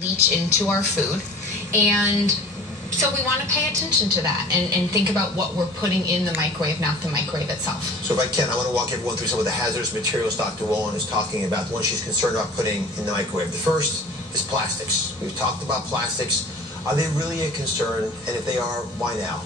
leach into our food, and so we want to pay attention to that and think about what we're putting in the microwave, not the microwave itself. So if I can, I want to walk everyone through some of the hazardous materials Dr. Wolin is talking about, the ones she's concerned about putting in the microwave. The first is plastics. We've talked about plastics. Are they really a concern? And if they are, why now?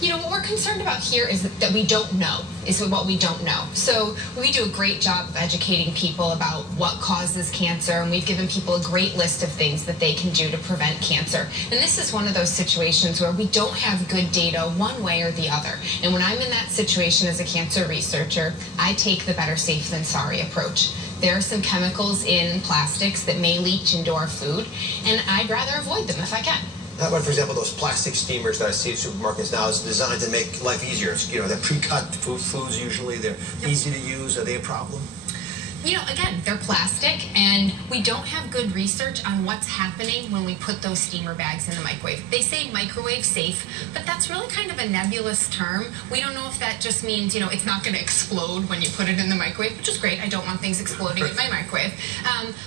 You know, what we're concerned about here is that we don't know, is what we don't know. So we do a great job of educating people about what causes cancer, and we've given people a great list of things that they can do to prevent cancer. And this is one of those situations where we don't have good data one way or the other. And when I'm in that situation as a cancer researcher, I take the better safe than sorry approach. There are some chemicals in plastics that may leach into our food, and I'd rather avoid them if I can. How about, for example, those plastic steamers that I see at supermarkets now is designed to make life easier? It's, you know, they're pre-cut foods usually. They're easy to use. Are they a problem? You know, again, they're plastic, and we don't have good research on what's happening when we put those steamer bags in the microwave. They say microwave safe, but that's really kind of a nebulous term. We don't know if that just means, you know, it's not going to explode when you put it in the microwave, which is great. I don't want things exploding in my microwave.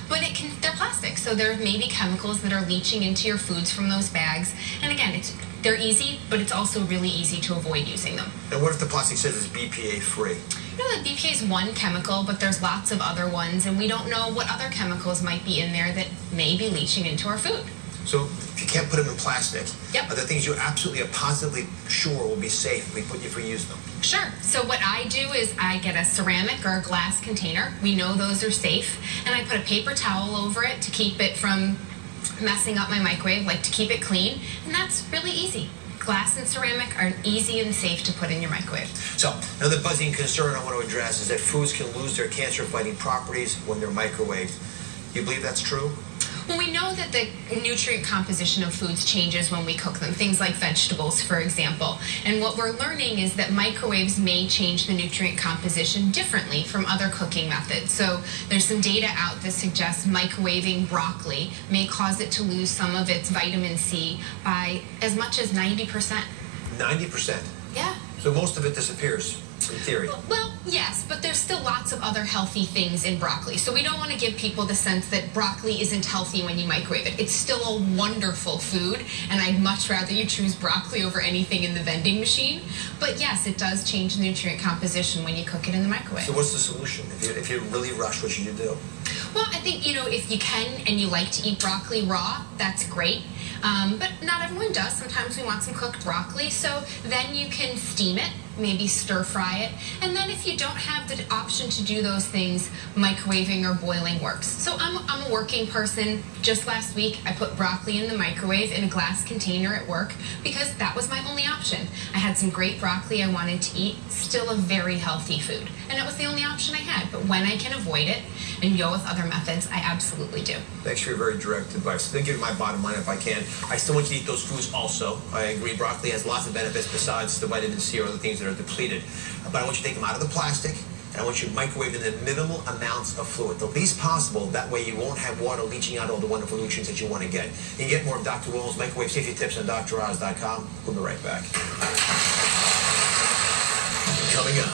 But they're plastic, so there may be chemicals that are leaching into your foods from those bags. And again, they're easy, but it's also really easy to avoid using them. And what if the plastic says it's BPA free? You know, the BPA is one chemical, but there's lots of other ones, and we don't know what other chemicals might be in there that may be leaching into our food. So if you can't put them in plastic, Yep. are there things you absolutely are positively sure will be safe if we put you for use them? Sure. So what I do is I get a ceramic or a glass container. We know those are safe, and I put a paper towel over it to keep it from messing up my microwave, like to keep it clean, and that's really easy. Glass and ceramic are easy and safe to put in your microwave. So another buzzing concern I want to address is that foods can lose their cancer-fighting properties when they're microwaved. Do you believe that's true? Well, we know that the nutrient composition of foods changes when we cook them, things like vegetables, for example. And what we're learning is that microwaves may change the nutrient composition differently from other cooking methods. So there's some data out that suggests microwaving broccoli may cause it to lose some of its vitamin C by as much as 90%. 90%? Yeah. So most of it disappears, in theory. Well, yes, but there's still lots of other healthy things in broccoli. So we don't want to give people the sense that broccoli isn't healthy when you microwave it. It's still a wonderful food, and I'd much rather you choose broccoli over anything in the vending machine. But yes, it does change the nutrient composition when you cook it in the microwave. So what's the solution? If you're really rushed, what should you do? Well, I think, you know, if you can and you like to eat broccoli raw, that's great. But not everyone does. Sometimes we want some cooked broccoli. So then you can steam it, maybe stir fry it. And then if you don't have the option to do those things, microwaving or boiling works. So I'm a working person. Just last week, I put broccoli in the microwave in a glass container at work because that was my only option. I had some great broccoli I wanted to eat, still a very healthy food. And it was the only option I had. But when I can avoid it and go with other methods, I absolutely do. Thanks for your very direct advice. Let me give you my bottom line if I can. I still want you to eat those foods also. I agree, broccoli has lots of benefits besides the vitamin C or other things that are depleted. But I want you to take them out of the plastic, and I want you to microwave them in minimal amounts of fluid, the least possible. That way you won't have water leaching out all the wonderful nutrients that you want to get. You can get more of Dr. Wolin's microwave safety tips on DrOz.com. We'll be right back. Coming up.